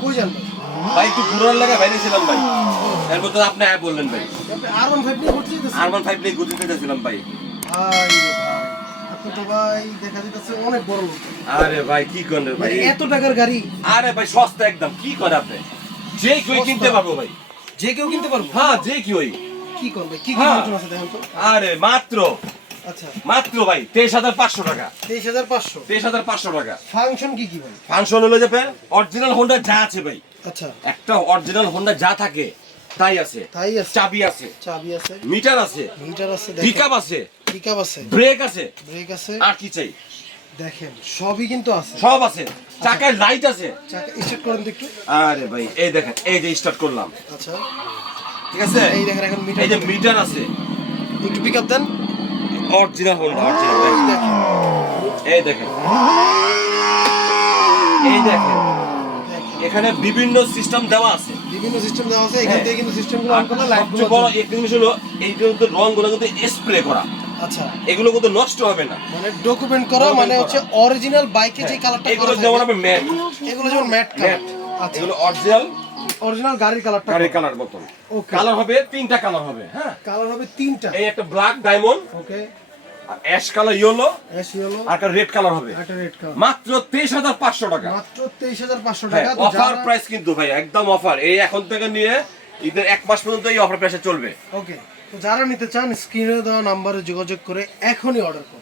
কই যান ভাই একটু ঘুরার লাগা বাইরে ছিলাম ভাই, এরপর তো আপনি বললেন ভাই আপনি R15 নিয়ে ঘুরতে যেতেছেন? R15 নিয়ে ঘুরতে যেতেছিলাম ভাই। ভাই রে ভাই, আপনি তো ভাই দেখা যাচ্ছে অনেক বড় লোক। আরে ভাই কি করেন ভাই, মানে এত টাকার গাড়ি আরে ভাই সস্তা একদম, কি করে আপনি, যে কেউ কিনতে পারবো ভাই। যে কেউ কিনতে পারবো? হ্যাঁ যে কেউই। কি করবে, কি কি হ্যাঁ। নতুন আছে দেখেন তো। আরে মাত্র আচ্ছা, মাত্র ভাই 23,500 টাকা, 23,500। 23,500 টাকা। ফাংশন কি কি ভাই? ফাংশন হলো যে অরিজিনাল হোন্ডা যা আছে ভাই, আচ্ছা, একটা অরিজিনাল হোন্ডা যা থাকে তাই আছে। তাই আছে। চাবি আছে, চাবি আছে, মিটার আছে, মিটার আছে, দেখেন পিকআপ আছে, পিকআপ আছে, ব্রেক আছে, ব্রেক আছে, আর কি চাই, দেখেন সবই কিন্তু আছে। সব আছে, চাকায় লাইট আছে। চাকা স্টার্ট করেন তো একটু। আরে ভাই এই দেখেন, এই যে স্টার্ট করলাম, আচ্ছা, ঠিক আছে, এই দেখেন এখন মিটার, এই যে মিটার আছে, একটু পিকআপ দেন। Original Honda, original. এই দেখেন, এই দেখেন, এই দেখেন, দেখেন। এখানে বিভিন্ন সিস্টেম দেওয়া আছে। বিভিন্ন সিস্টেম দেওয়া আছে, এখান হ্যাঁ। থেকে কিন্তু সিস্টেমগুলো আর অন করলে লাইটগুলো সবচেয়ে বড় একটা জিনিস হলো এই যে রংগুলো কিন্তু স্প্রে করা, আচ্ছা, এগুলো কিন্তু নষ্ট হবে না। মানে ডকুমেন্ট করা, Document মানে করা। হচ্ছে অরিজিনাল বাইকে যে কালারটা এগুলো করা যেমন থাকে, হবে ম্যাট, এগুলো যেমন ম্যাট কালার। ম্যাট, আচ্ছা, এগুলো অরিজিনাল অরিজিনাল গাড়ির কালারটা গাড়ির কালার মতন। ওকে, কালার হবে তিনটা কালার হবে, হ্যাঁ। কালার হবে তিনটা। এই একটা black diamond, okay, ash colour yellow, ash yellow, আর একটা রেড কালার হবে। একটা রেড কালার। মাত্র 23,500 টাকা। মাত্র 23,500 হ্যাঁ, টাকা। তো অফার যারা- প্রাইস কিন্তু ভাই, একদম অফার। এই এখন থেকে নিয়ে ঈদের 1 মাস পর্যন্ত এই অফার প্রাইসে চলবে। ওকে, তো যারা নিতে চান স্ক্রিনে দেওয়া নাম্বারে যোগাযোগ করে এখনই অর্ডার করুন।